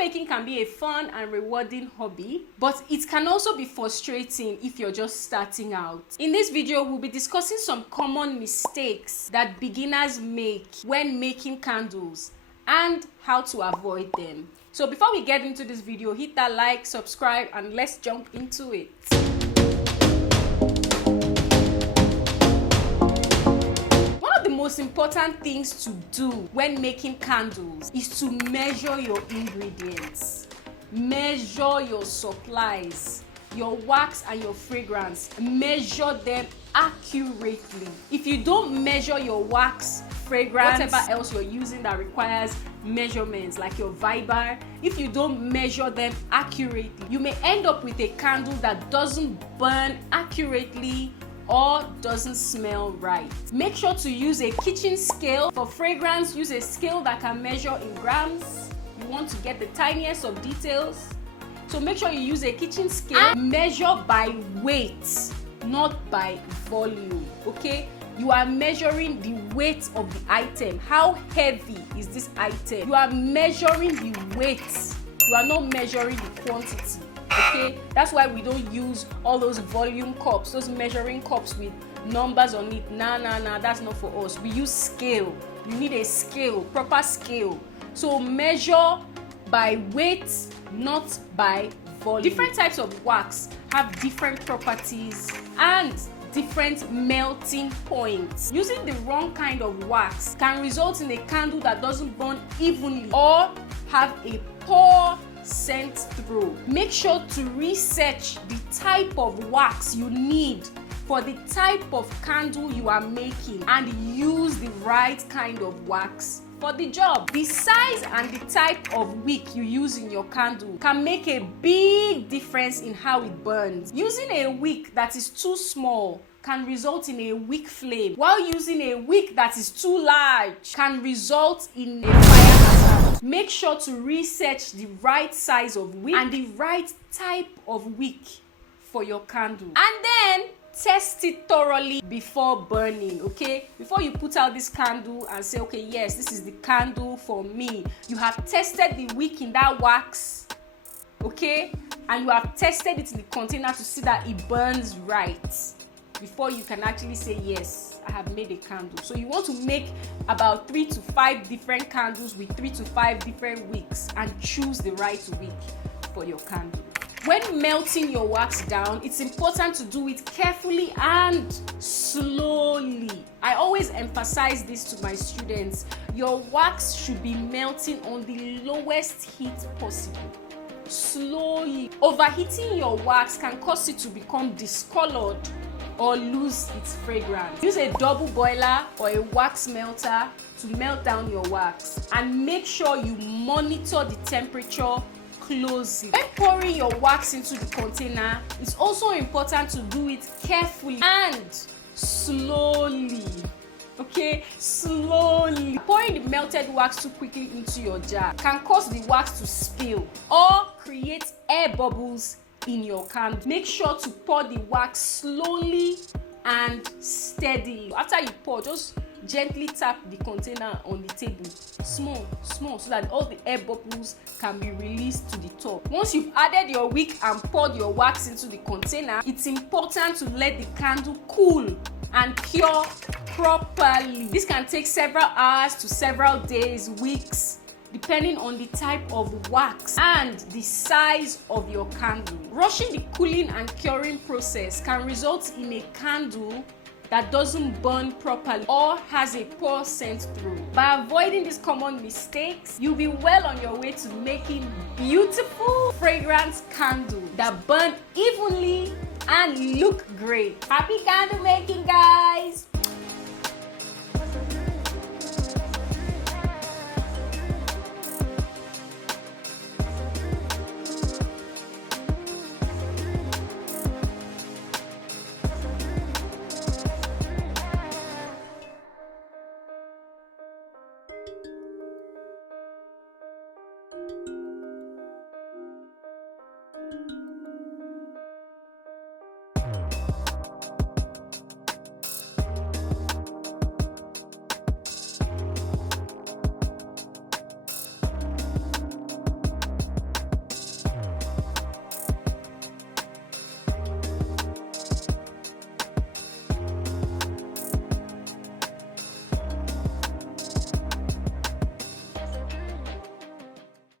making can be a fun and rewarding hobby, but it can also be frustrating if you're just starting out. In this video, we'll be discussing some common mistakes that beginners make when making candles and how to avoid them. So before we get into this video, hit that like, subscribe, and let's jump into it. Most important things to do when making candles is to measure your ingredients, measure your supplies, your wax and your fragrance, measure them accurately. If you don't measure your wax, fragrance, whatever else you're using that requires measurements like your viber, if you don't measure them accurately, you may end up with a candle that doesn't burn accurately or doesn't smell right. Make sure to use a kitchen scale. For fragrance, use a scale that can measure in grams. You want to get the tiniest of details. So make sure you use a kitchen scale. And measure by weight, not by volume, okay? You are measuring the weight of the item. How heavy is this item? You are measuring the weight. You are not measuring the quantity. Okay, that's why we don't use all those volume cups, those measuring cups with numbers on it. Nah, that's not for us. We use scale. You need a scale, proper scale. So measure by weight, not by volume. Different types of wax have different properties and different melting points. Using the wrong kind of wax can result in a candle that doesn't burn evenly or have a poor scent through. Make sure to research the type of wax you need for the type of candle you are making and use the right kind of wax for the job. The size and the type of wick you use in your candle can make a big difference in how it burns. Using a wick that is too small can result in a weak flame, while using a wick that is too large can result in a fire hazard. Make sure to research the right size of wick and the right type of wick for your candle, and then test it thoroughly before burning, okay? Before you put out this candle and say, okay, yes, this is the candle for me, you have tested the wick in that wax, okay? And you have tested it in the container to see that it burns right before you can actually say, yes, I have made a candle. So you want to make about 3 to 5 different candles with 3 to 5 different wicks and choose the right wick for your candle. When melting your wax down, it's important to do it carefully and slowly. I always emphasize this to my students. Your wax should be melting on the lowest heat possible. Slowly. Overheating your wax can cause it to become discolored or lose its fragrance. Use a double boiler or a wax melter to melt down your wax, and make sure you monitor the temperature closely. When pouring your wax into the container, it's also important to do it carefully and slowly. Okay, slowly. Pouring the melted wax too quickly into your jar can cause the wax to spill or create air bubbles in your candle. Make sure to pour the wax slowly and steadily. After you pour, just gently tap the container on the table, small, so that all the air bubbles can be released to the top. Once you've added your wick and poured your wax into the container, it's important to let the candle cool and cure properly. This can take several hours to several days, weeks, depending on the type of wax and the size of your candle. Rushing the cooling and curing process can result in a candle that doesn't burn properly or has a poor scent through. By avoiding these common mistakes, you'll be well on your way to making beautiful fragrance candles that burn evenly and look great. Happy candle making, guys!